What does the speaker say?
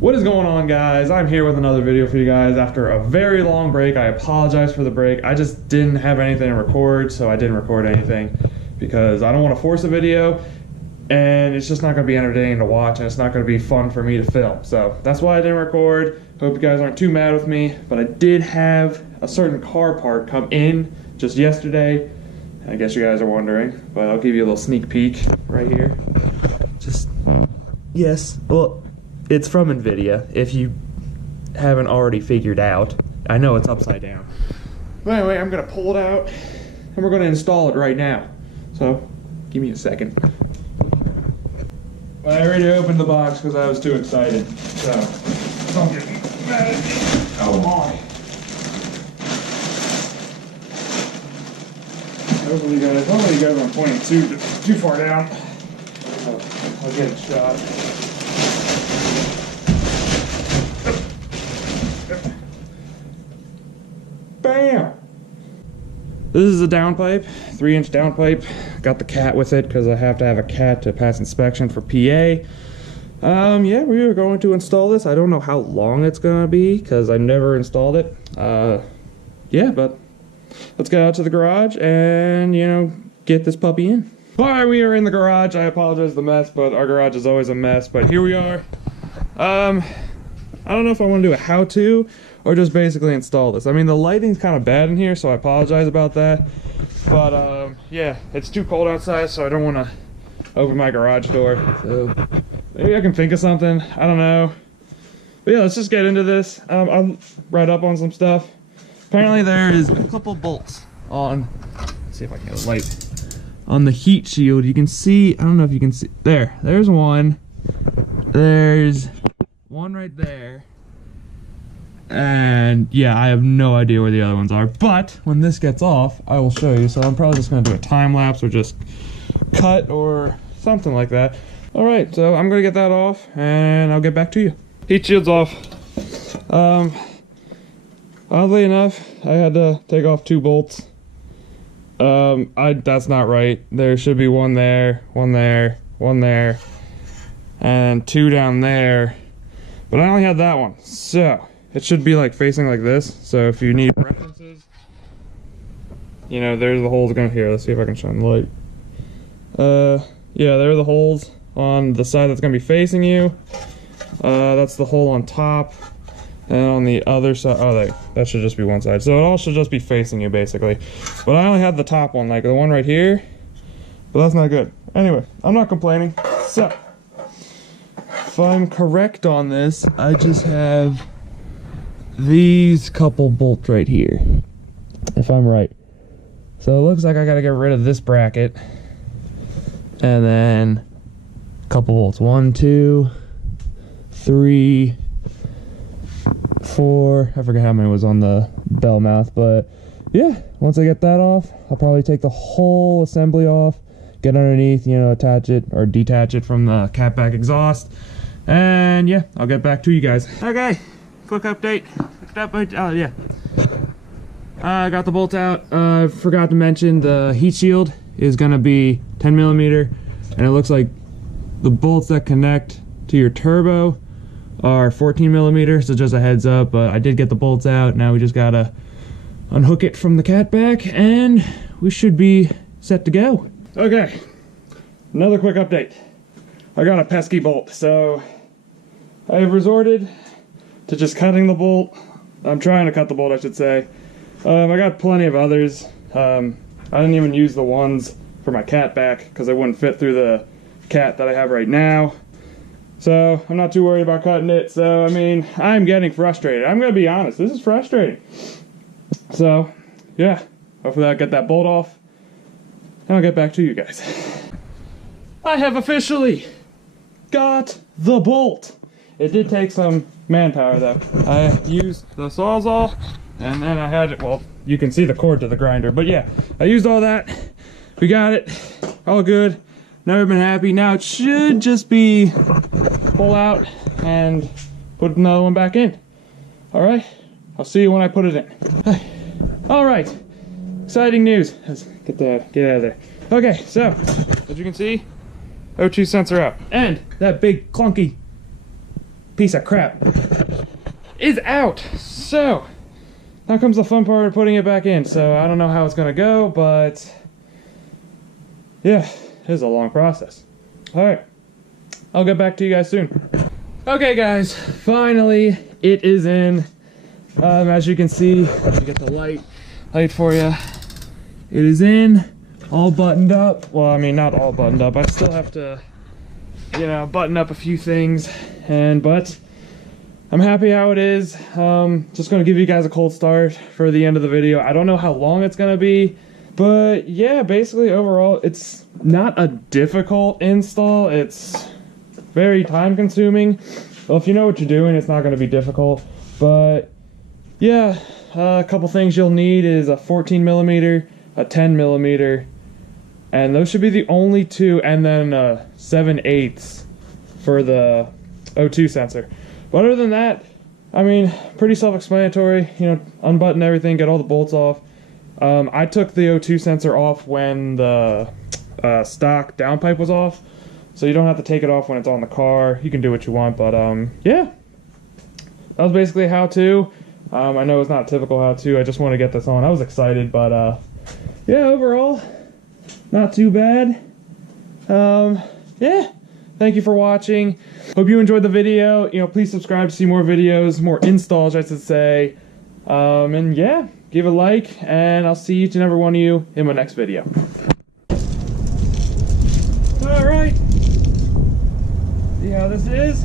What is going on, guys? I'm here with another video for you guys after a very long break. I apologize for the break. I just didn't have anything to record, so I didn't record anything because I don't want to force a video and it's just not going to be entertaining to watch and it's not going to be fun for me to film. So that's why I didn't record. Hope you guys aren't too mad with me, but I did have a certain car part come in just yesterday. I guess you guys are wondering, but I'll give you a little sneak peek right here. Yes, well, it's from Invidia, if you haven't already figured out. I know it's upside down. But anyway, I'm gonna pull it out and we're gonna install it right now. So, give me a second. I already opened the box because I was too excited. So, don't get mad at me. Oh my. Hopefully you guys aren't pointing too far down. So, I'll get it shot. Bam! This is a downpipe, 3-inch downpipe. Got the cat with it because I have to have a cat to pass inspection for PA. Yeah, we are going to install this. I don't know how long it's gonna be because I've never installed it. Yeah, but let's get out to the garage and, you know, get this puppy in. Alright, we are in the garage. I apologize for the mess, but our garage is always a mess, but here we are. I don't know if I want to do a how-to or just basically install this. I mean, the lighting's kind of bad in here, so I apologize about that. But, yeah, it's too cold outside, so I don't want to open my garage door. So, maybe I can think of something. I don't know. But yeah, let's just get into this. I'll read up on some stuff. Apparently there is a couple bolts on, let's see if I can get a light, on the heat shield. You can see, I don't know if you can see, there's one. There's one right there. And yeah, I have no idea where the other ones are, but when this gets off, I will show you. So I'm probably just gonna do a time lapse or just cut or something like that. All right, so I'm gonna get that off and I'll get back to you. Heat shield's off. Oddly enough, I had to take off 2 bolts. That's not right. There should be one there, one there, one there, and 2 down there. But I only had that one, so it should be like facing like this. So if you need references, you know, there's the holes going here. Let's see if I can shine the light. Yeah, there are the holes on the side that's going to be facing you. That's the hole on top. And on the other side, oh, that should just be one side. So it all should just be facing you, basically. But I only had the top one, like the one right here. But that's not good. Anyway, I'm not complaining. So, if I'm correct on this, I just have these couple bolts right here. If I'm right. So it looks like I gotta get rid of this bracket. And then a couple bolts. 1, 2, 3, 4, I forget how many was on the bell mouth, but yeah, once I get that off, I'll probably take the whole assembly off, get underneath, you know, attach it or detach it from the catback exhaust, and yeah, I'll get back to you guys. Okay, quick update. Oh yeah, I got the bolts out. I forgot to mention the heat shield is gonna be 10mm, and it looks like the bolts that connect to your turbo are 14mm, so just a heads up. But I did get the bolts out. Now we just gotta unhook it from the catback and we should be set to go. Okay, another quick update. I got a pesky bolt, so I have resorted to just cutting the bolt. I'm trying to cut the bolt, I should say. I got plenty of others. I didn't even use the ones for my catback because they wouldn't fit through the cat that I have right now. So, I'm not too worried about cutting it. So, I mean, I'm getting frustrated. I'm going to be honest. This is frustrating. So, yeah. Hopefully I'll get that bolt off. And I'll get back to you guys. I have officially got the bolt. It did take some manpower, though. I used the Sawzall. And then I had it, well, you can see the cord to the grinder. But yeah, I used all that. We got it. All good. Never been happy. Now it should just be pull out and put another one back in. All right, I'll see you when I put it in. All right, exciting news. Let's get out of there. Okay, so as you can see, O2 sensor out, and that big clunky piece of crap is out. So now comes the fun part of putting it back in. So I don't know how it's gonna go, but yeah, it is a long process. All right, I'll get back to you guys soon. Okay guys, finally it is in. As you can see, let me get the light for you. It is in, all buttoned up. Well, I mean, not all buttoned up. I still have to, you know, button up a few things, but I'm happy how it is. Just gonna give you guys a cold start for the end of the video. I don't know how long it's gonna be, but yeah, basically overall, it's not a difficult install. It's very time consuming. Well, if you know what you're doing, it's not gonna be difficult, but yeah, a couple things you'll need is a 14mm, a 10mm, and those should be the only two, and then 7/8 for the O2 sensor. But other than that, I mean, pretty self-explanatory. You know, unbutton everything, get all the bolts off. I took the O2 sensor off when the stock downpipe was off, so you don't have to take it off when it's on the car. You can do what you want, but yeah, that was basically how-to. I know it's not typical how-to. I just want to get this on. I was excited, but yeah, overall, not too bad. Yeah, thank you for watching. Hope you enjoyed the video. You know, please subscribe to see more videos, more installs, I should say. And yeah, give a like, and I'll see each and every one of you in my next video. All right. See how this is?